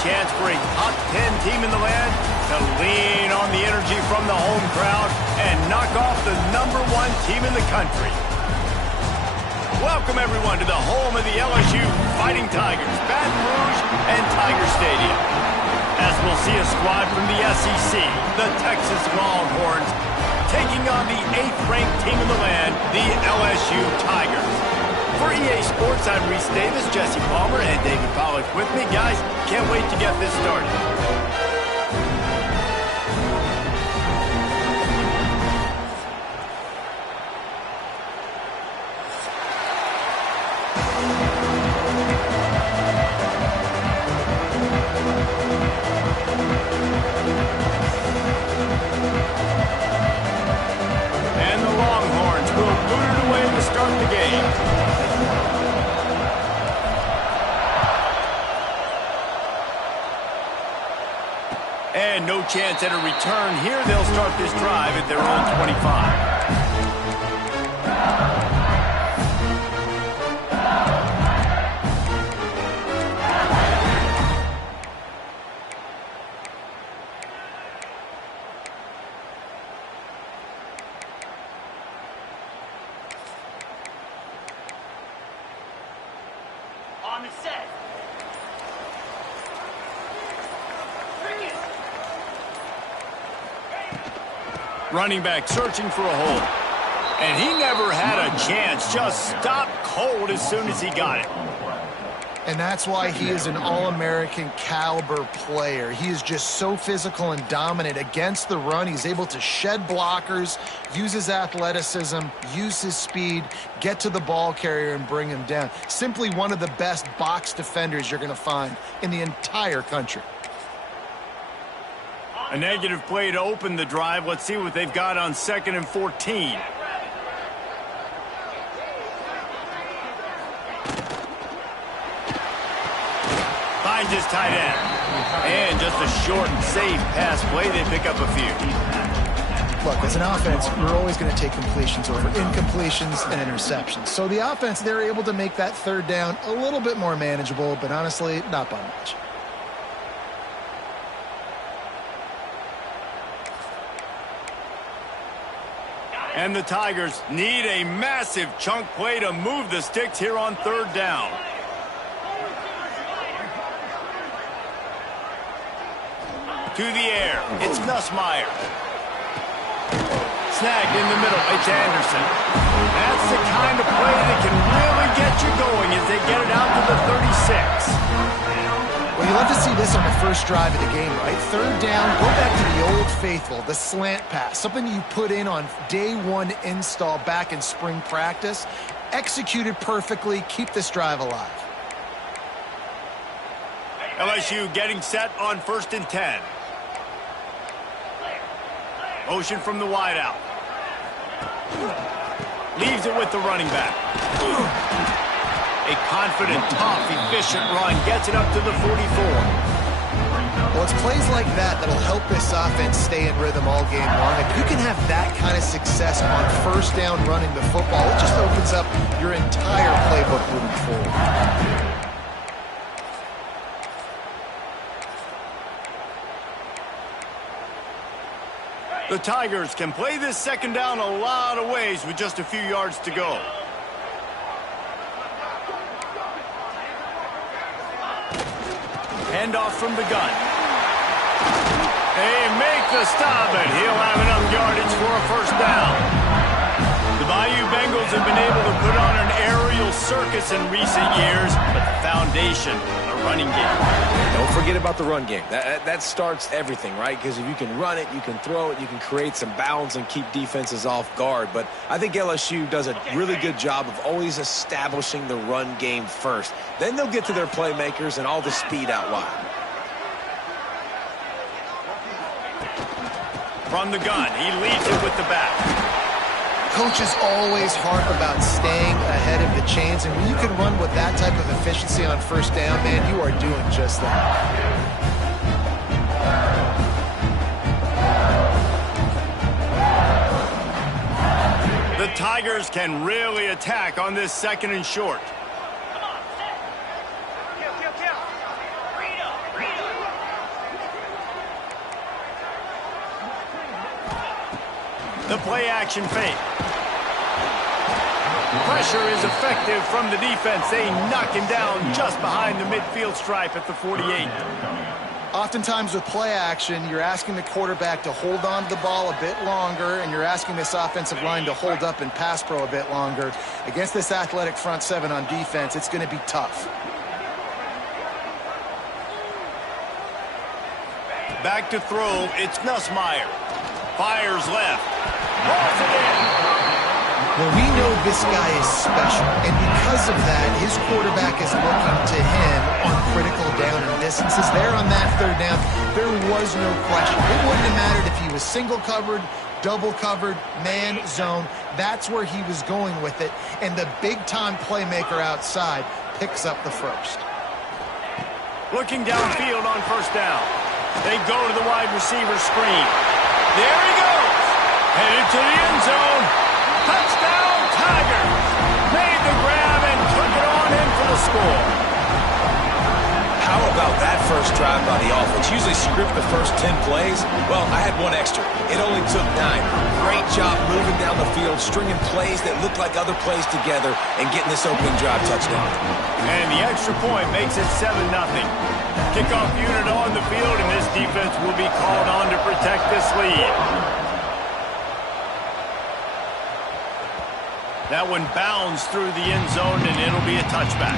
chance for a top 10 team in the land to lean on the energy from the home crowd and knock off the #1 team in the country. Welcome, everyone, to the home of the LSU Fighting Tigers, Baton Rouge and Tiger Stadium. As we'll see a squad from the SEC, the Texas Longhorns, taking on the 8th-ranked team in the land, the LSU Tigers. For EA Sports, I'm Reese Davis, Jesse Palmer, and David Pollack with me. Guys, can't wait to get this started. And the Longhorns will boot it away to start the game. And no chance at a return here. They'll start this drive at their own 25. On the set. Running back searching for a hole. And he never had a chance. Just stopped cold as soon as he got it. And that's why he is an All-American caliber player. He is just so physical and dominant against the run. He's able to shed blockers, use his athleticism, use his speed, get to the ball carrier and bring him down. Simply one of the best box defenders you're going to find in the entire country. A negative play to open the drive. Let's see what they've got on 2nd and 14. Finds his tight end. And just a short and safe pass play. They pick up a few. Look, as an offense, you're always going to take completions over incompletions and interceptions. So the offense, they're able to make that 3rd down a little bit more manageable, but honestly, not by much. And the Tigers need a massive chunk play to move the sticks here on 3rd down. To the air, it's Nussmeier. Snagged in the middle, it's Anderson. That's the kind of play that can really get you going as they get it out to the 36. Well, you love to see this on the first drive of the game, right? 3rd down, go back to the old faithful, the slant pass, something you put in on day 1 install back in spring practice. Executed perfectly, keep this drive alive. LSU getting set on 1st and 10. Motion from the wideout. Leaves it with the running back. A confident, tough, efficient run gets it up to the 44. Well, it's plays like that that'll help this offense stay in rhythm all game long. If you can have that kind of success on 1st down running the football, it just opens up your entire playbook moving forward. The Tigers can play this 2nd down a lot of ways with just a few yards to go. Handoff from the gun. They make the stop, and he'll have enough yardage for a 1st down. The Bayou Bengals have been able to put on an aerial circus in recent years, but the foundation, a running game. Don't forget about the run game. That starts everything, right? Because if you can run it, you can throw it, you can create some balance and keep defenses off guard. But I think LSU does a really good job of always establishing the run game first. Then they'll get to their playmakers and all the speed out wide. From the gun, he leads it with the back. Coaches always harp about staying ahead of the chains, and when you can run with that type of efficiency on 1st down, man, you are doing just that. The Tigers can really attack on this 2nd and short. Come on, set. Kill. Read up. The play action fake. Pressure is effective from the defense. They knock him down just behind the midfield stripe at the 48. Oftentimes with play action, you're asking the quarterback to hold on to the ball a bit longer, and you're asking this offensive line to hold up and pass pro a bit longer. Against this athletic front seven on defense, it's going to be tough. Back to throw, it's Nussmeier. Fires left. Rolls it in. Well, we know this guy is special, and because of that, his quarterback is looking to him on critical down and distances. There on that third down, there was no question. It wouldn't have mattered if he was single covered, double covered, man, zone. That's where he was going with it, and the big-time playmaker outside picks up the first. Looking downfield on first down. They go to the wide receiver screen. There he goes. Headed to the end zone. Touchdown, Tigers. Made the grab and took it on in for the score. How about that first drive by the offense? Usually script the first 10 plays. Well, I had one extra. It only took 9. Great job moving down the field, stringing plays that look like other plays together, and getting this opening drive touchdown. And the extra point makes it 7-0. Kickoff unit on the field, and this defense will be called on to protect this lead. That one bounds through the end zone, and it'll be a touchback.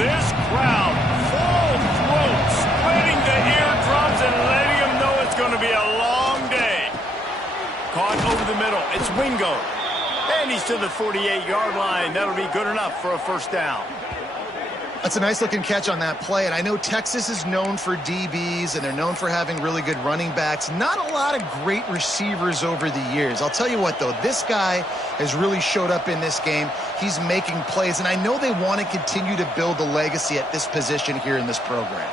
This crowd, full throat, splitting the eardrums and letting them know it's going to be a long day. Caught over the middle. It's Wingo. And he's to the 48-yard line. That'll be good enough for a first down. That's a nice-looking catch on that play, and I know Texas is known for DBs, and they're known for having really good running backs. Not a lot of great receivers over the years. I'll tell you what, though, this guy has really showed up in this game. He's making plays, and I know they want to continue to build a legacy at this position here in this program.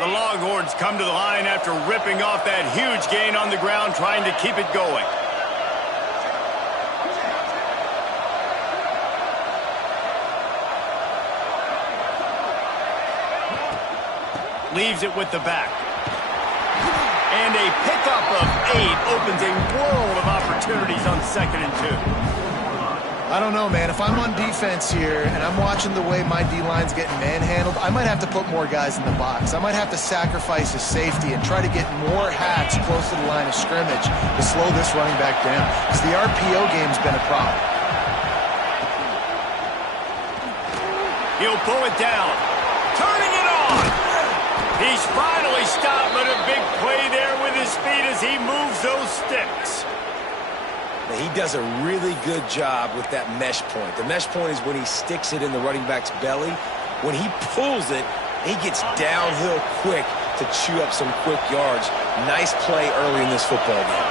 The Longhorns come to the line after ripping off that huge gain on the ground, trying to keep it going. Leaves it with the back. And a pickup of 8 opens a world of opportunities on 2nd and 2. I don't know, man. If I'm on defense here and I'm watching the way my D-line's getting manhandled, I might have to put more guys in the box. I might have to sacrifice his safety and try to get more hats close to the line of scrimmage to slow this running back down, because the RPO game's been a problem. He'll pull it down. Turning it on. He's finally stopped, but a big play there with his feet as he moves those sticks. He does a really good job with that mesh point. The mesh point is when he sticks it in the running back's belly. When he pulls it, he gets downhill quick to chew up some quick yards. Nice play early in this football game.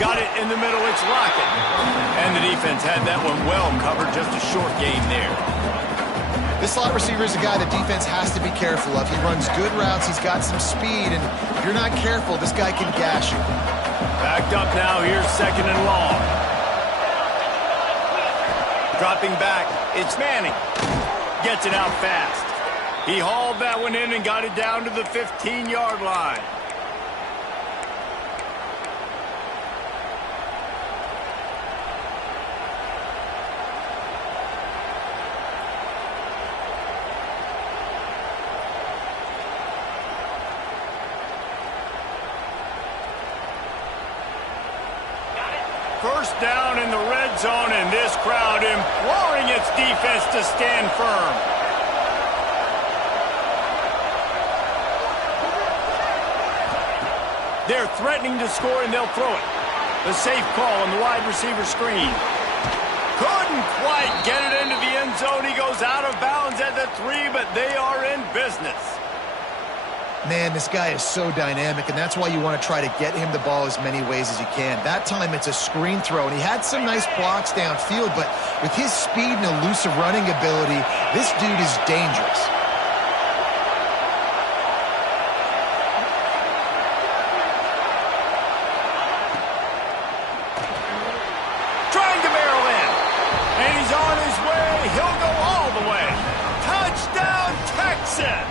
Got it in the middle, it's Lockett. And the defense had that one well covered, just a short game there. This slot receiver is a guy the defense has to be careful of. He runs good routes, he's got some speed, and if you're not careful, this guy can gash you. Backed up now, here's 2nd and long. Dropping back, it's Manning. Gets it out fast. He hauled that one in and got it down to the 15-yard line. First down in the red zone, and this crowd imploring its defense to stand firm. They're threatening to score, and they'll throw it. The safe call on the wide receiver screen. Couldn't quite get it into the end zone. He goes out of bounds at the 3, but they are in business. Man, this guy is so dynamic, and that's why you want to try to get him the ball as many ways as you can. That time, it's a screen throw, and he had some nice blocks downfield, but with his speed and elusive running ability, this dude is dangerous. Trying to barrel in, and he's on his way. He'll go all the way. Touchdown, Texas!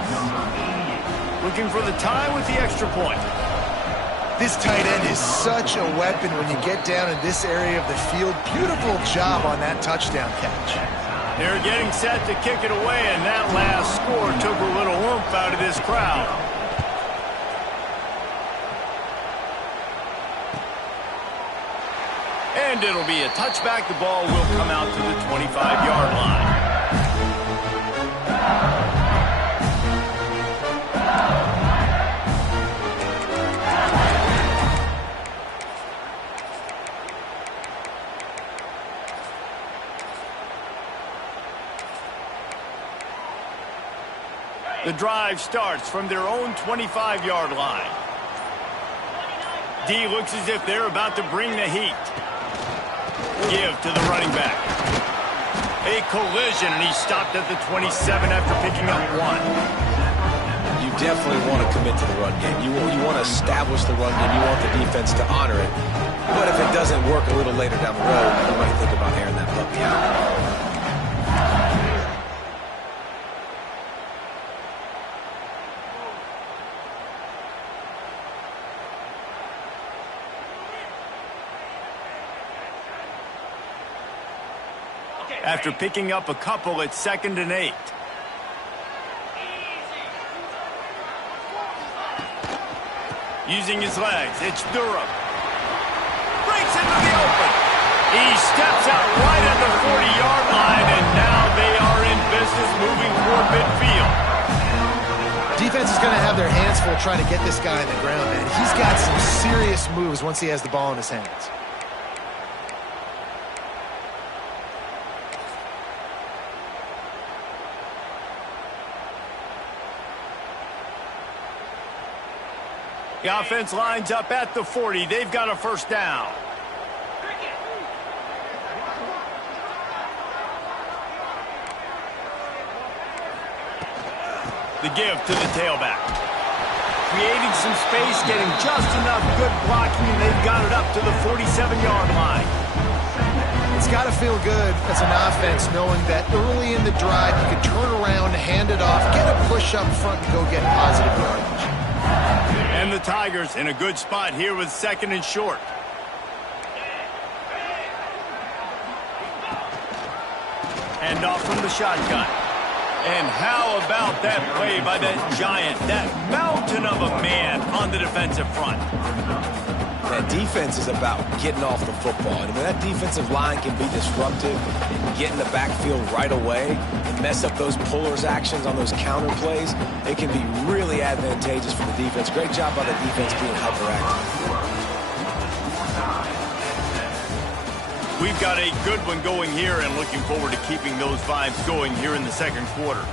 Looking for the tie with the extra point. This tight end is such a weapon when you get down in this area of the field. Beautiful job on that touchdown catch. They're getting set to kick it away, and that last score took a little oomph out of this crowd. And it'll be a touchback. The ball will come out to the 25-yard line. The drive starts from their own 25-yard line. D looks as if they're about to bring the heat. Give to the running back. A collision, and he stopped at the 27 after picking up 1. You definitely want to commit to the run game. You want to establish the run game. You want the defense to honor it. But if it doesn't work a little later down the road, you might think about airing that puppy out. After picking up a couple, it's 2nd and 8. Using his legs, it's Durham. Breaks into the open. He steps out right at the 40-yard line, and now they are in business moving toward midfield. Defense is going to have their hands full trying to get this guy on the ground, man. He's got some serious moves once he has the ball in his hands. The offense lines up at the 40. They've got a first down. The give to the tailback. Creating some space, getting just enough good blocking, and they've got it up to the 47-yard line. It's got to feel good as an offense knowing that early in the drive you can turn around, hand it off, get a push up front, and go get positive yardage. And the Tigers in a good spot here with 2nd and short. Hand off from the shotgun. And how about that play by that giant, that mountain of a man on the defensive front? That defense is about getting off the football. And when that defensive line can be disruptive and get in the backfield right away and mess up those pullers actions on those counter plays, it can be really advantageous for the defense. Great job by the defense being hyperactive. We've got a good one going here and looking forward to keeping those vibes going here in the second quarter.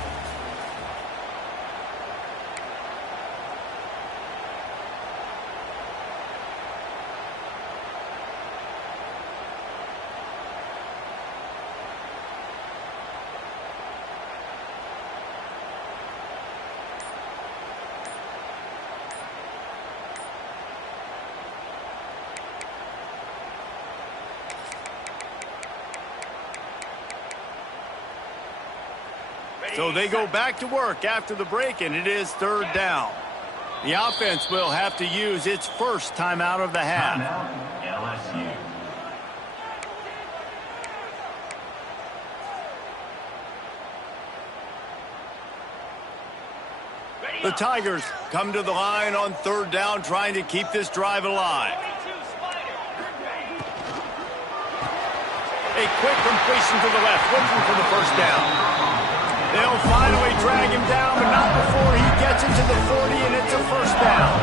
So they go back to work after the break, and it is 3rd down. The offense will have to use its first timeout of the half. The Tigers come to the line on 3rd down, trying to keep this drive alive. A quick completion to the left, looking for the first down. They'll finally drag him down, but not before he gets into the 40, and it's a first down.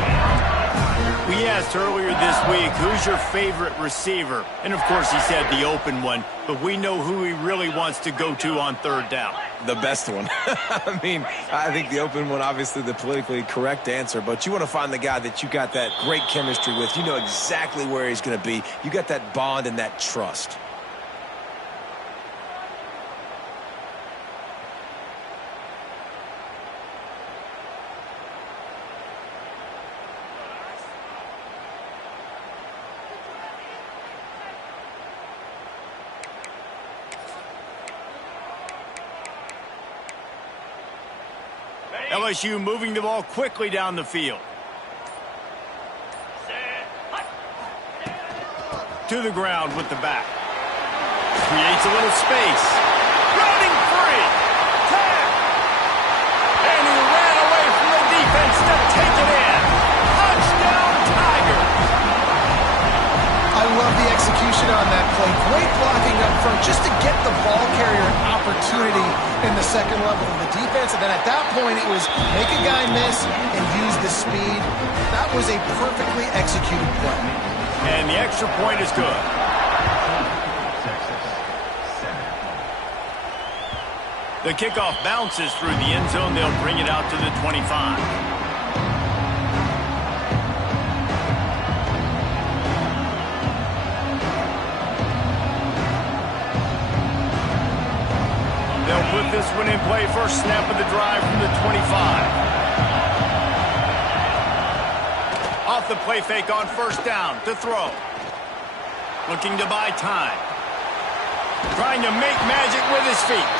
We asked earlier this week, who's your favorite receiver? And, of course, he said the open one, but we know who he really wants to go to on 3rd down. The best one. I mean, I think the open one, obviously the politically correct answer, but you want to find the guy that you got that great chemistry with. You know exactly where he's going to be. You got that bond and that trust. LSU moving the ball quickly down the field. To the ground with the back. Creates a little space. Running free. Tap. And he ran away from the defense to take it in. Touchdown, Tigers. I love the execution on that play. Great blocking up front just to get the ball carrier an opportunity in the second level of the defense. And then at that point, it was make a guy miss and use the speed. That was a perfectly executed play. And the extra point is good. The kickoff bounces through the end zone. They'll bring it out to the 25. They'll put this one in play. First snap of the drive from the 25. Off the play fake on first down to throw. Looking to buy time. Trying to make magic with his feet.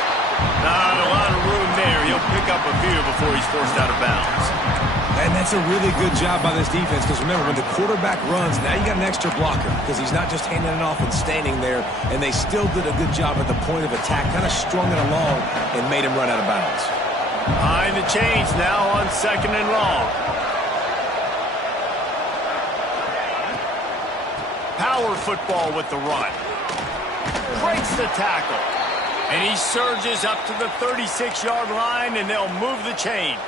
Not a lot of room there. He'll pick up a few before he's forced out of bounds. And that's a really good job by this defense because remember, when the quarterback runs, now you got an extra blocker because he's not just handing it off and standing there, and they still did a good job at the point of attack, kind of strung it along and made him run out of bounds. Behind the chains now on second and long. Power football with the run. Breaks the tackle. And he surges up to the 36-yard line, and they'll move the chains.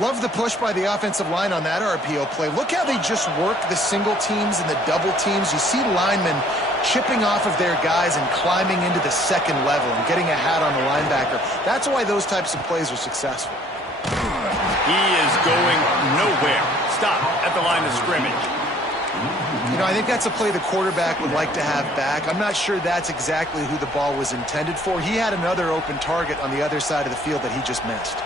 Love the push by the offensive line on that RPO play. Look how they just work the single teams and the double teams. You see linemen chipping off of their guys and climbing into the second level and getting a hat on the linebacker. That's why those types of plays are successful. He is going nowhere. Stop at the line of scrimmage. You know, I think that's a play the quarterback would like to have back. I'm not sure that's exactly who the ball was intended for. He had another open target on the other side of the field that he just missed.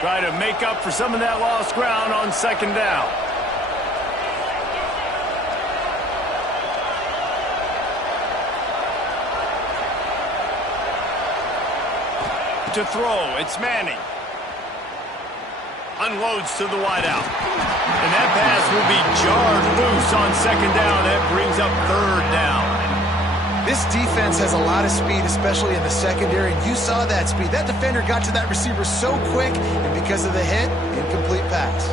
Try to make up for some of that lost ground on second down. To throw, it's Manning. Unloads to the wideout. And that pass will be jarred loose on second down. That brings up third down. This defense has a lot of speed, especially in the secondary, and you saw that speed. That defender got to that receiver so quick, and because of the hit, incomplete pass.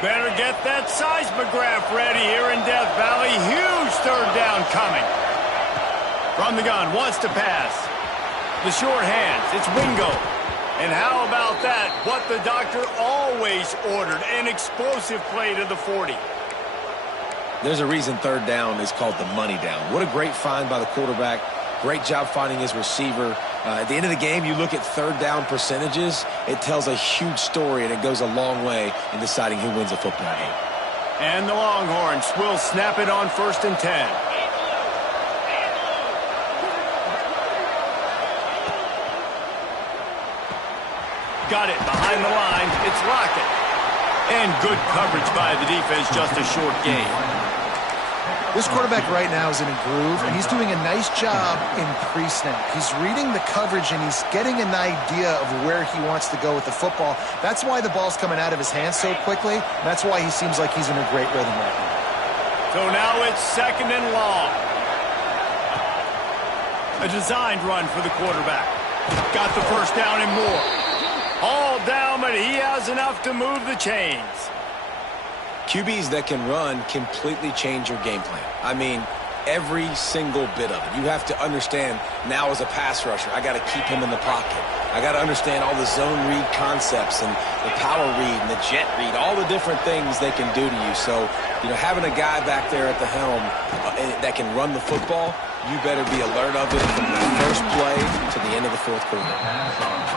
Better get that seismograph ready here in Death Valley. Huge third down coming. From the gun, wants to pass. The short hands, it's Wingo. And how about that? What the doctor always ordered, an explosive play to the 40. There's a reason third down is called the money down. What a great find by the quarterback. Great job finding his receiver. At the end of the game, you look at third down percentages. It tells a huge story, and it goes a long way in deciding who wins a football game. And the Longhorns will snap it on 1st and 10. Got it behind the line. It's Lockett. And good coverage by the defense, just a short gain. This quarterback right now is in a groove, and he's doing a nice job in pre-snap. He's reading the coverage, and he's getting an idea of where he wants to go with the football. That's why the ball's coming out of his hands so quickly. That's why he seems like he's in a great rhythm right now. So now it's second and long. A designed run for the quarterback. Got the first down and more. All down, but he has enough to move the chains. QBs that can run completely change your game plan. I mean, every single bit of it. You have to understand now as a pass rusher, I got to keep him in the pocket. I got to understand all the zone read concepts and the power read and the jet read, all the different things they can do to you. So, having a guy back there at the helm that can run the football, you better be alert of it from the first play to the end of the fourth quarter.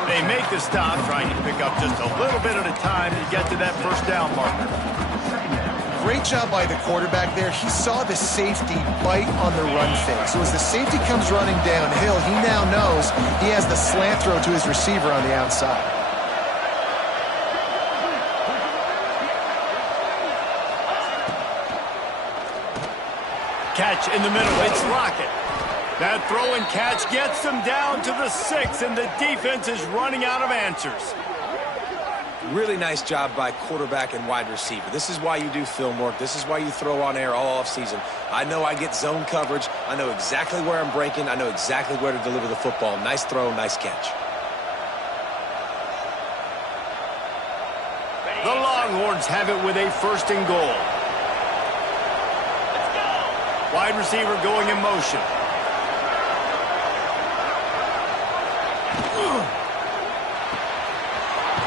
They make the stop, trying to pick up just a little bit at a time to get to that first down marker. Great job by the quarterback there. He saw the safety bite on the run fake. So as the safety comes running downhill, he now knows he has the slant throw to his receiver on the outside. Catch in the middle. It's Lockett. That throw and catch gets them down to the 6, and the defense is running out of answers. Really nice job by quarterback and wide receiver. This is why you do film work. This is why you throw on air all off season. I know I get zone coverage. I know exactly where I'm breaking. I know exactly where to deliver the football. Nice throw, nice catch. The Longhorns have it with a 1st and goal. Wide receiver going in motion.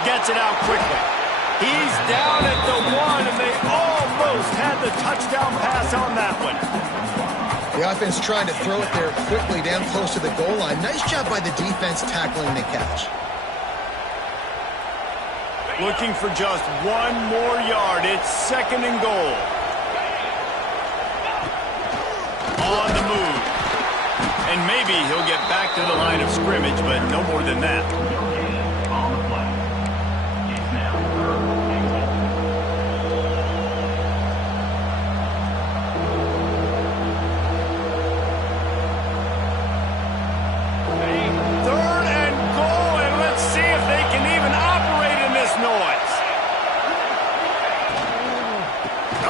Gets it out quickly. He's down at the 1, and they almost had the touchdown pass on that one. The offense trying to throw it there quickly down close to the goal line. Nice job by the defense tackling the catch. Looking for just 1 more yard. It's 2nd and goal. On the move. And maybe he'll get back to the line of scrimmage, but no more than that.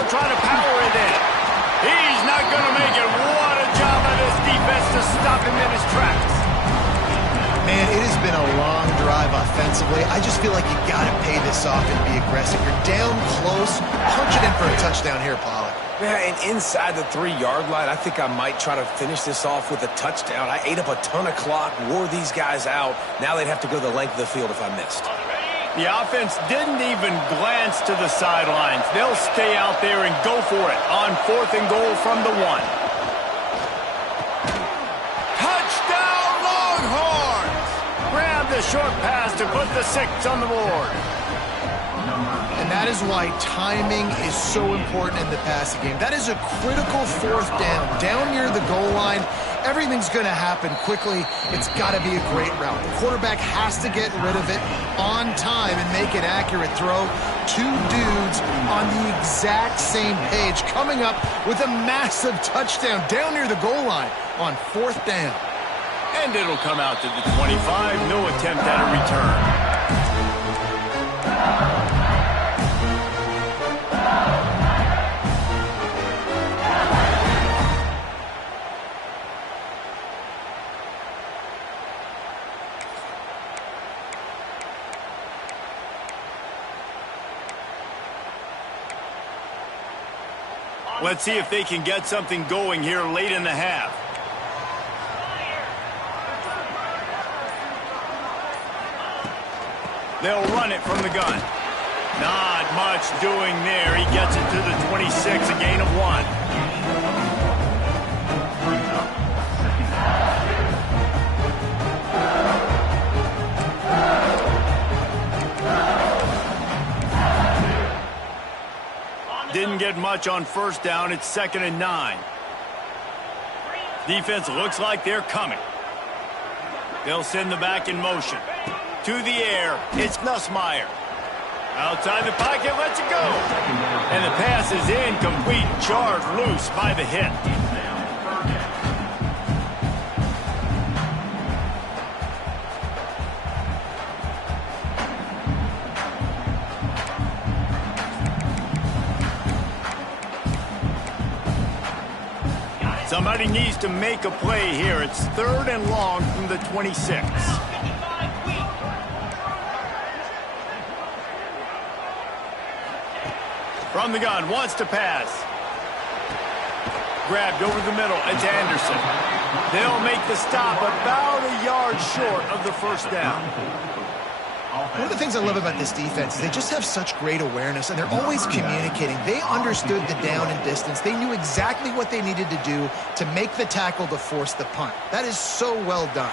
Trying to power it in. He's not going to make it. What a job by this defense to stop him in his tracks. Man, it has been a long drive offensively. I just feel like you got to pay this off and be aggressive. You're down close. Punch it in for a touchdown here, Pollack. Yeah, and inside the 3-yard line, I think I might try to finish this off with a touchdown. I ate up a ton of clock, wore these guys out. Now they'd have to go the length of the field if I missed. The offense didn't even glance to the sidelines. They'll stay out there and go for it on 4th and goal from the 1. Touchdown, Longhorns! Grab the short pass to put the 6 on the board. And that is why timing is so important in the passing game. That is a critical 4th down. Down near the goal line, everything's going to happen quickly. It's got to be a great route. The quarterback has to get rid of it on time and make an accurate throw. 2 dudes on the exact same page coming up with a massive touchdown down near the goal line on 4th down. And it'll come out to the 25. No attempt at a return. Let's see if they can get something going here late in the half. They'll run it from the gun. Not much doing there. He gets it to the 26, a gain of 1. Didn't get much on 1st down. It's 2nd and 9. Defense looks like they're coming. They'll send the back in motion. To the air, it's Nussmeier. Outside the pocket, lets it go. And the pass is incomplete, charged loose by the hit. Somebody needs to make a play here. It's 3rd and long from the 26. From the gun, wants to pass. Grabbed over the middle. It's Anderson. They'll make the stop about a yard short of the first down. One of the things I love about this defense is they just have such great awareness, and they're always communicating. They understood the down and distance. They knew exactly what they needed to do to make the tackle to force the punt. That is so well done.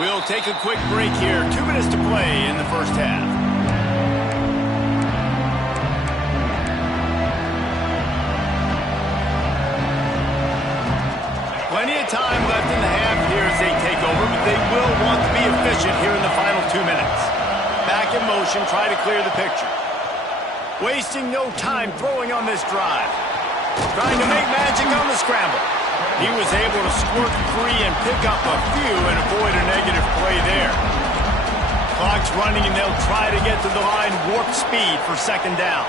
We'll take a quick break here. 2 minutes to play in the first half. Plenty of time left in the half here as they take over, but they will want to be efficient here in the final 2 minutes. Back in motion, try to clear the picture. Wasting no time throwing on this drive. Trying to make magic on the scramble. He was able to squirt free and pick up a few and avoid a negative play there. Clock's running, and they'll try to get to the line warp speed for second down.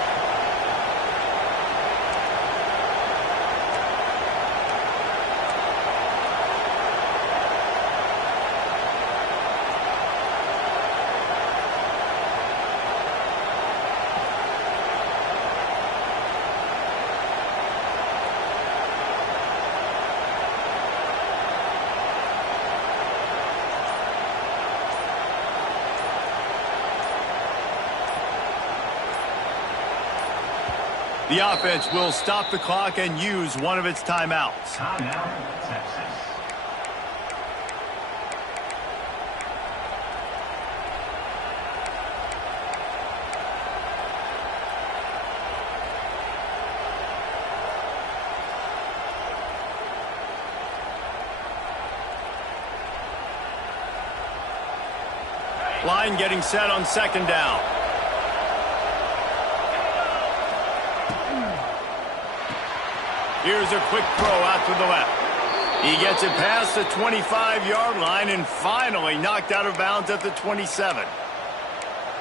The offense will stop the clock and use one of its timeouts. Timeout, Texas. Line getting set on second down. Here's a quick throw out to the left. He gets it past the 25-yard line and finally knocked out of bounds at the 27.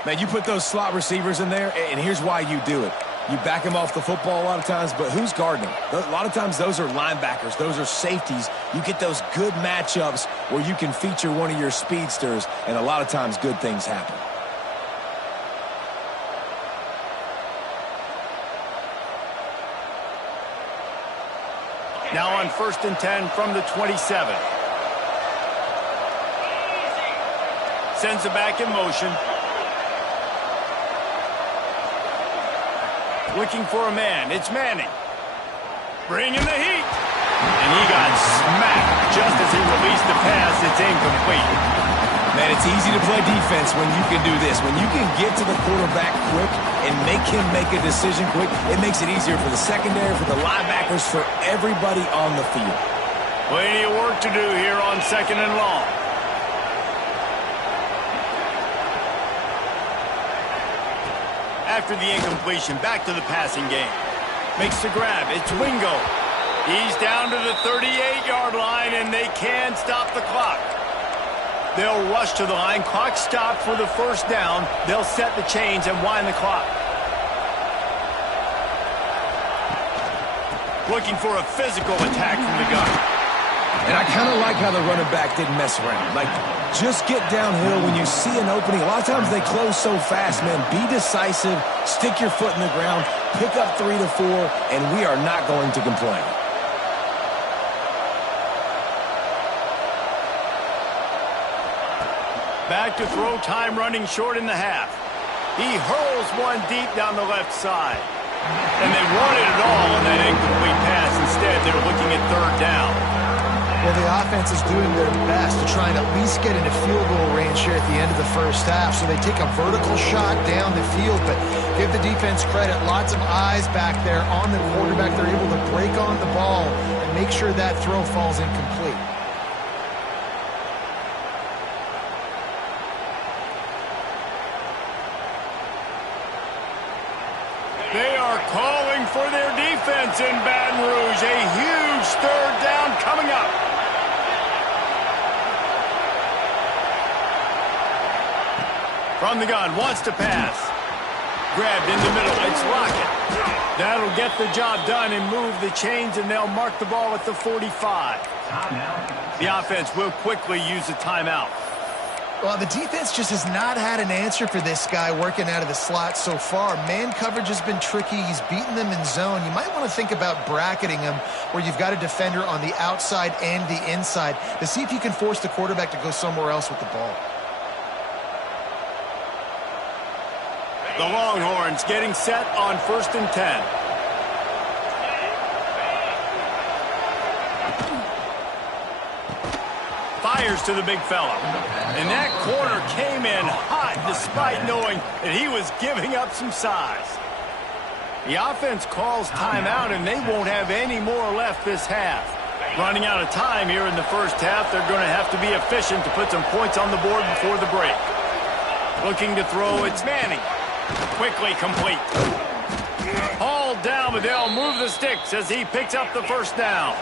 Man, you put those slot receivers in there, and here's why you do it. You back them off the football a lot of times, but who's guarding them? A lot of times those are linebackers. Those are safeties. You get those good matchups where you can feature one of your speedsters, and a lot of times good things happen. Now on 1st and 10 from the 27. Sends it back in motion. Looking for a man. It's Manning. Bringing the heat. And he got smacked just as he released the pass. It's incomplete. Man, it's easy to play defense when you can do this. When you can get to the quarterback quick and make him make a decision quick, it makes it easier for the secondary, for the linebackers, for everybody on the field. Plenty of work to do here on 2nd and long. After the incompletion, back to the passing game. Makes the grab. It's Wingo. He's down to the 38-yard line, and they can stop the clock. They'll rush to the line. Clock stopped for the first down. They'll set the chains and wind the clock. Looking for a physical attack from the gun. And I kind of like how the running back didn't mess around. Like, just get downhill when you see an opening. A lot of times they close so fast, man. Be decisive. Stick your foot in the ground. Pick up 3 to 4, and we are not going to complain. Back to throw, time running short in the half. He hurls one deep down the left side. And they wanted it all on that incomplete pass. Instead, they're looking at 3rd down. Well, the offense is doing their best to try and at least get into field goal range here at the end of the first half. So they take a vertical shot down the field, but give the defense credit. Lots of eyes back there on the quarterback. They're able to break on the ball and make sure that throw falls incomplete. They are calling for their defense in Baton Rouge. A huge 3rd down coming up. From the gun, wants to pass. Grabbed in the middle, it's Lockett. That'll get the job done and move the chains, and they'll mark the ball at the 45. The offense will quickly use a timeout. Well, the defense just has not had an answer for this guy working out of the slot so far. Man coverage has been tricky. He's beaten them in zone. You might want to think about bracketing him where you've got a defender on the outside and the inside to see if you can force the quarterback to go somewhere else with the ball. The Longhorns getting set on 1st and 10. Fires to the big fella. And that corner came in hot despite knowing that he was giving up some size. The offense calls timeout, and they won't have any more left this half. Running out of time here in the first half, they're going to have to be efficient to put some points on the board before the break. Looking to throw, it's Manning. Quickly complete. Hauled down, but they'll move the sticks as he picks up the first down.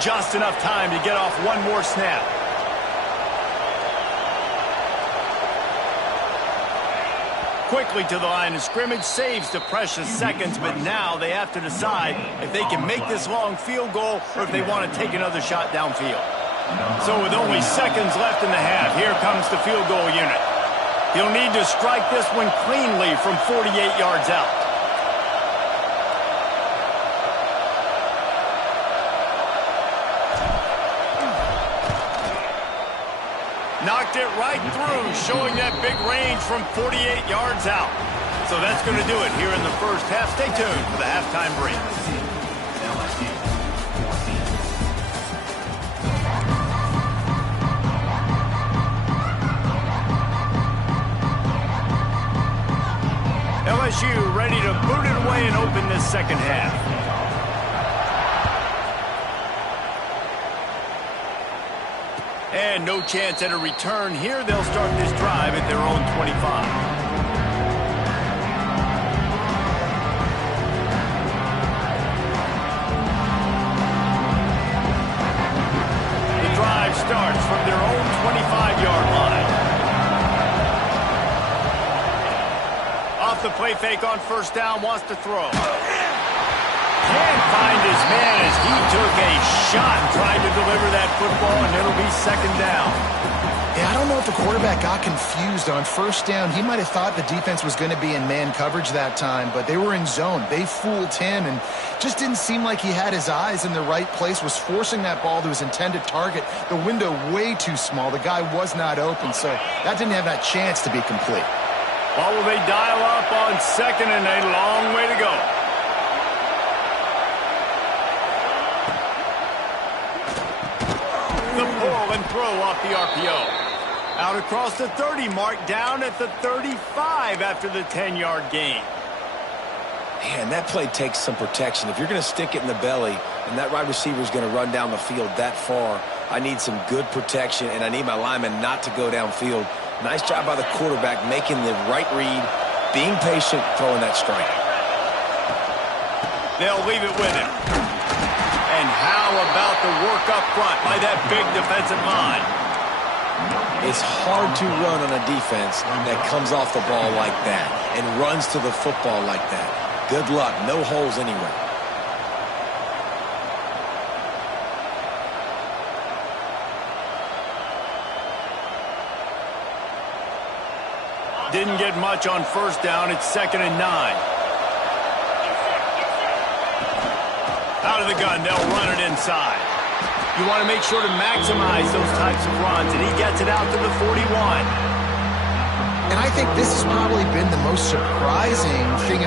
Just enough time to get off one more snap. Quickly to the line of scrimmage, saves the precious seconds, but now they have to decide if they can make this long field goal or if they want to take another shot downfield. So with only seconds left in the half, here comes the field goal unit. He'll need to strike this one cleanly from 48 yards out. Knocked it right through, showing that big range from 48 yards out. So that's going to do it here in the first half. Stay tuned for the halftime break. LSU ready to boot it away and open this second half. And no chance at a return here. They'll start this drive at their own 25. The drive starts from their own 25-yard line. Off the play fake on first down, wants to throw. Can't find his man as he took a shot trying to deliver that football, and it'll be second down. Yeah, I don't know if the quarterback got confused on first down. He might have thought the defense was going to be in man coverage that time, but they were in zone. They fooled him and just didn't seem like he had his eyes in the right place, was forcing that ball to his intended target. The window way too small. The guy was not open, so that didn't have that chance to be complete. Well, will they dial up on second and a long way to go? The pull and throw off the RPO. Out across the 30 mark, down at the 35 after the 10-yard gain. Man, that play takes some protection. If you're going to stick it in the belly and that wide receiver is going to run down the field that far, I need some good protection, and I need my lineman not to go downfield. Nice job by the quarterback making the right read, being patient, throwing that strike. They'll leave it with him. And how about the work up front by that big defensive line? It's hard to run on a defense that comes off the ball like that and runs to the football like that. Good luck. No holes anywhere. Didn't get much on first down. It's 2nd and 9. Out of the gun, they'll run it inside. You want to make sure to maximize those types of runs, and he gets it out to the 41. And I think this has probably been the most surprising thing